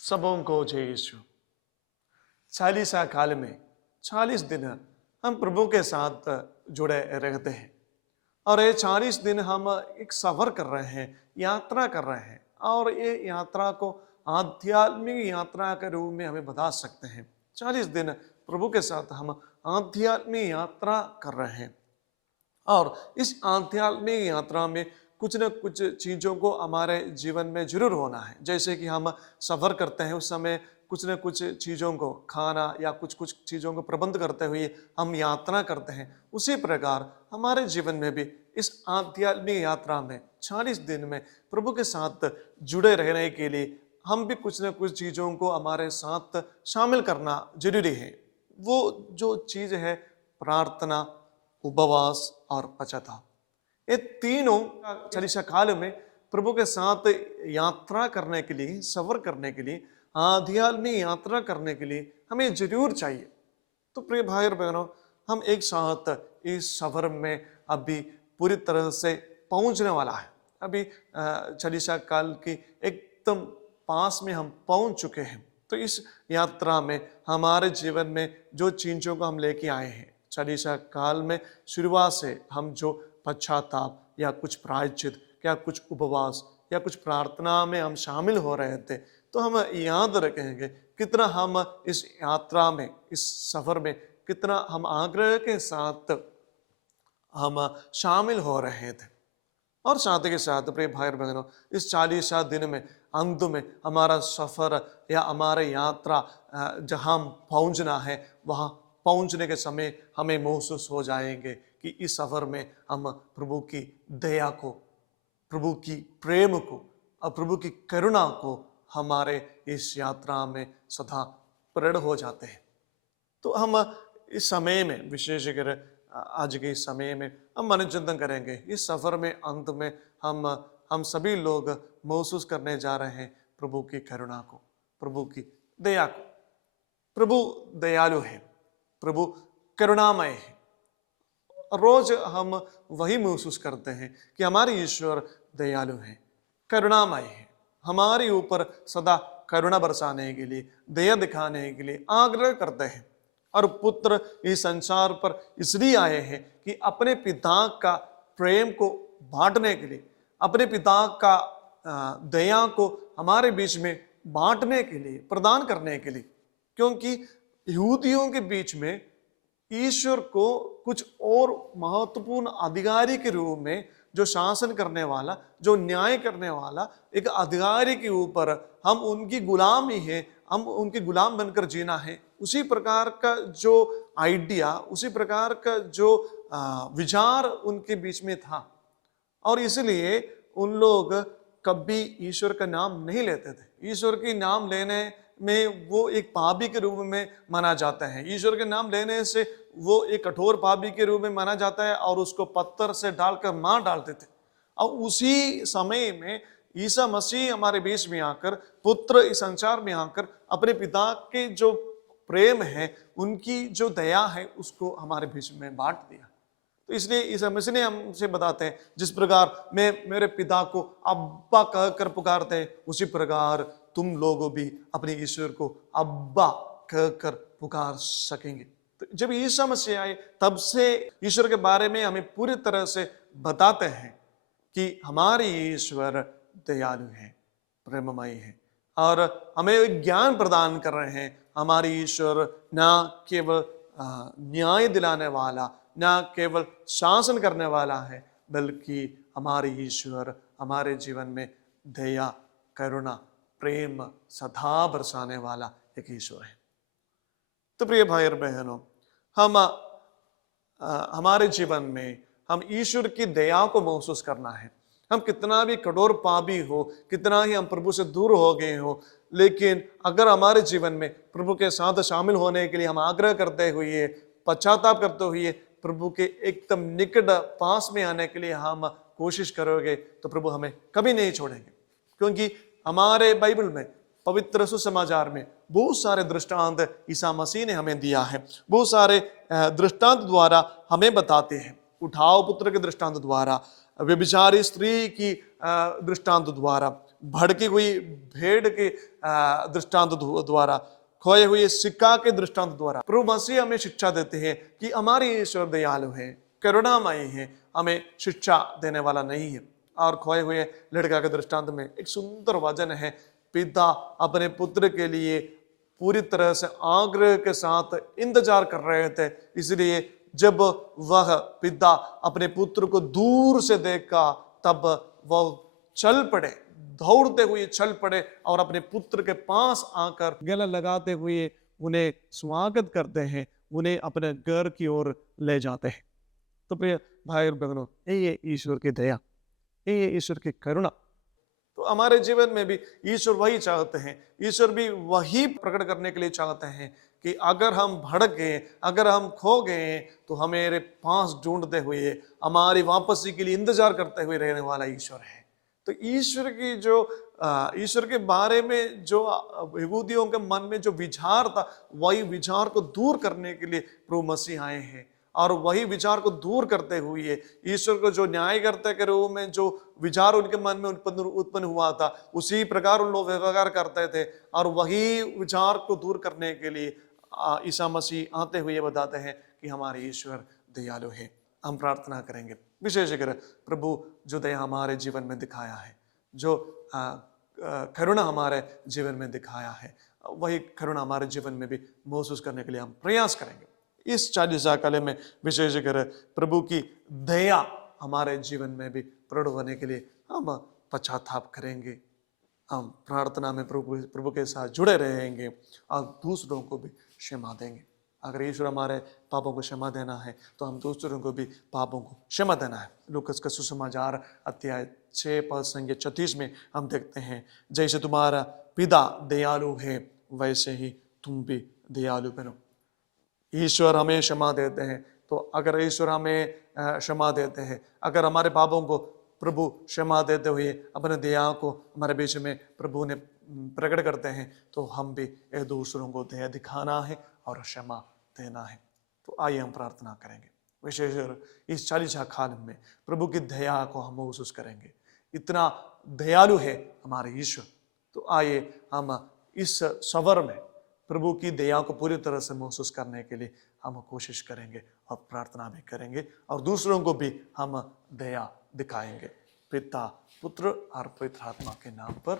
सबों को जय यीशु। चालीसा काल में 40 दिन हम प्रभु के साथ जुड़े रहते हैं और ये 40 दिन हम एक सफर कर रहे हैं, यात्रा कर रहे हैं और ये यात्रा को आध्यात्मिक यात्रा के रूप में हमें बता सकते हैं। 40 दिन प्रभु के साथ हम आध्यात्मिक यात्रा कर रहे हैं और इस आध्यात्मिक यात्रा में कुछ न कुछ चीज़ों को हमारे जीवन में जरूर होना है। जैसे कि हम सफ़र करते हैं उस समय कुछ न कुछ चीज़ों को खाना या कुछ कुछ चीज़ों को प्रबंध करते हुए हम यात्रा करते हैं, उसी प्रकार हमारे जीवन में भी इस आध्यात्मिक यात्रा में 40 दिन में प्रभु के साथ जुड़े रहने के लिए हम भी कुछ न कुछ चीज़ों को हमारे साथ शामिल करना जरूरी है। वो जो चीज़ है प्रार्थना, उपवास और पश्चाताप। ये तीनों चालीसा काल में प्रभु के साथ यात्रा करने के लिए, सफर करने के लिए, आध्यात्मिक यात्रा करने के लिए हमें जरूर चाहिए। तो प्रिय भाई और बहनों, हम एक साथ इस सफर में अभी पूरी तरह से पहुंचने वाला है। अभी चालीसा काल की एकदम पास में हम पहुंच चुके हैं। तो इस यात्रा में हमारे जीवन में जो चीज़ों को हम लेके आए हैं, चालीसा काल में शुरुआत से हम जो पश्चाताप या कुछ प्रायश्चित या कुछ उपवास या कुछ प्रार्थना में हम शामिल हो रहे थे, तो हम याद रखेंगे कितना हम इस यात्रा में, इस सफर में कितना हम आग्रह के साथ हम शामिल हो रहे थे। और साथ ही साथ प्रिय भाई और बहनों, इस 40 दिन में अंत में हमारा सफर या हमारी यात्रा जहाँ पहुँचना है, वहाँ पहुँचने के समय हमें महसूस हो जाएंगे कि इस सफर में हम प्रभु की दया को, प्रभु की प्रेम को और प्रभु की करुणा को हमारे इस यात्रा में सदा प्रकट हो जाते हैं। तो हम इस समय में, विशेषकर आज के इस समय में हम मनोचिंतन करेंगे। इस सफर में अंत में हम सभी लोग महसूस करने जा रहे हैं प्रभु की करुणा को, प्रभु की दया को। प्रभु दयालु है, प्रभु करुणामय है। रोज हम वही महसूस करते हैं कि हमारे ईश्वर दयालु है, करुणामय है, हमारे ऊपर सदा करुणा बरसाने के लिए, दया दिखाने के लिए आग्रह करते हैं। और पुत्र इस संसार पर इसलिए आए हैं कि अपने पिता का प्रेम को बांटने के लिए, अपने पिता का दया को हमारे बीच में बांटने के लिए, प्रदान करने के लिए। क्योंकि यहूदियों के बीच में ईश्वर को कुछ और महत्वपूर्ण अधिकारी के रूप में जो शासन करने वाला, जो न्याय करने वाला एक अधिकारी के ऊपर हम उनकी गुलाम ही है, हम उनके गुलाम बनकर जीना है, उसी प्रकार का जो आइडिया, उसी प्रकार का जो विचार उनके बीच में था। और इसलिए उन लोग कभी ईश्वर का नाम नहीं लेते थे। ईश्वर के नाम लेने में वो एक पापी के रूप में माना जाता है। ईश्वर के नाम लेने से वो एक कठोर पापी के रूप में माना जाता है और उसको पत्थर से डालकर मार डालते थे। और उसी समय में ईसा मसीह हमारे बीच में आकर, पुत्र इस संसार में आकर अपने पिता के जो प्रेम है, उनकी जो दया है, उसको हमारे बीच में बांट दिया। तो इसलिए ईसा मसीह ने हमसे बताते हैं, जिस प्रकार मैं मेरे पिता को अब्बा कहकर पुकारते हैं, उसी प्रकार तुम लोग भी अपने ईश्वर को अब्बा कहकर पुकार सकेंगे। तो जब ईसा मसीह आए, तब से ईश्वर के बारे में हमें पूरी तरह से बताते हैं कि हमारे ईश्वर दयालु है, प्रेममय है और हमें ज्ञान प्रदान कर रहे हैं। हमारे ईश्वर ना केवल न्याय दिलाने वाला, ना केवल शासन करने वाला है, बल्कि हमारे ईश्वर हमारे जीवन में दया, करुणा, प्रेम सदा बरसाने वाला एक ईश्वर है। तो प्रिय भाई और बहनों, हमारे जीवन में हम ईश्वर की दया को महसूस करना है। हम कितना भी कठोर पापी हो, कितना ही हम प्रभु से दूर हो गए हो, लेकिन अगर हमारे जीवन में प्रभु के साथ शामिल होने के लिए हम आग्रह करते हुए, पश्चाताप करते हुए प्रभु के एकदम निकट पास में आने के लिए हम कोशिश करोगे, तो प्रभु हमें कभी नहीं छोड़ेंगे। क्योंकि हमारे बाइबल में, पवित्र सुसमाचार में बहुत सारे दृष्टांत ईसा मसीह ने हमें दिया है। बहुत सारे दृष्टांत द्वारा हमें बताते हैं। उठाओ पुत्र के दृष्टांत द्वारा, व्यभिचारी स्त्री की दृष्टांत द्वारा, भड़की हुई भेड़ के दृष्टांत द्वारा, खोए हुए सिक्का के दृष्टांत द्वारा प्रभु मसीह हमें शिक्षा देते हैं कि हमारे ईश्वर दयालु है, करुणामयी है, हमें शिक्षा देने वाला नहीं है। और खोए हुए लड़का के दृष्टांत में एक सुंदर वचन है, पिता अपने पुत्र के लिए पूरी तरह से आग्रह के साथ इंतजार कर रहे थे, इसलिए जब वह पिता अपने पुत्र को दूर से देखा तब वह चल पड़े, दौड़ते हुए चल पड़े और अपने पुत्र के पास आकर गला लगाते हुए उन्हें स्वागत करते हैं, उन्हें अपने घर की ओर ले जाते हैं। तो प्रिय भाई और बहनों, ये ईश्वर की दया, ये ईश्वर की करुणा। तो हमारे जीवन में भी ईश्वर वही चाहते हैं, ईश्वर भी वही प्रकट करने के लिए चाहते हैं कि अगर हम भड़क गए, अगर हम खो गए, तो हमारे पास ढूंढते हुए, हमारी वापसी के लिए इंतजार करते हुए रहने वाला ईश्वर है। तो ईश्वर की जो ईश्वर के बारे में जो यहूदियों के मन में जो विचार था, वही विचार को दूर करने के लिए प्रभु मसीह आए हैं। और वही विचार को दूर करते हुए ईश्वर को जो न्यायकर्ता के रूप में जो विचार उनके मन में उत्पन्न हुआ था, उसी प्रकार उन लोग व्यवहार करते थे। और वही विचार को दूर करने के लिए ईसा मसीह आते हुए बताते हैं कि हमारे ईश्वर दयालु है। हम प्रार्थना करेंगे, विशेषकर प्रभु जो दया हमारे जीवन में दिखाया है, जो करुणा हमारे जीवन में दिखाया है, वही करुणा हमारे जीवन में भी महसूस करने के लिए हम प्रयास करेंगे। इस 40 काल में विशेषकर प्रभु की दया हमारे जीवन में भी प्रकट होने के लिए हम पश्चाताप करेंगे, हम प्रार्थना में प्रभु के साथ जुड़े रहेंगे और दूसरों को भी क्षमा देंगे। अगर ईश्वर हमारे पापों को क्षमा देना है तो हम दूसरों को भी पापों को क्षमा देना है। लूकास का सुसमाचार अध्याय 6 पद संख्या 36 में हम देखते हैं, जैसे तुम्हारा पिता दयालु है वैसे ही तुम भी दयालु बनो। ईश्वर हमें क्षमा देते हैं, तो अगर ईश्वर हमें क्षमा देते हैं, अगर हमारे पापों को प्रभु क्षमा देते हुए अपने दया को हमारे बीच में प्रभु ने प्रकट करते हैं, तो हम भी एक दूसरों को दया दिखाना है और क्षमा देना है। तो आइए हम प्रार्थना करेंगे, विशेषकर इस 40 काल में प्रभु की दया को हम महसूस करेंगे। इतना दयालु है हमारे ईश्वर। तो आइए हम इस सवर में प्रभु की दया को पूरी तरह से महसूस करने के लिए हम कोशिश करेंगे और प्रार्थना भी करेंगे और दूसरों को भी हम दया दिखाएंगे। पिता, पुत्र और पवित्र आत्मा के नाम पर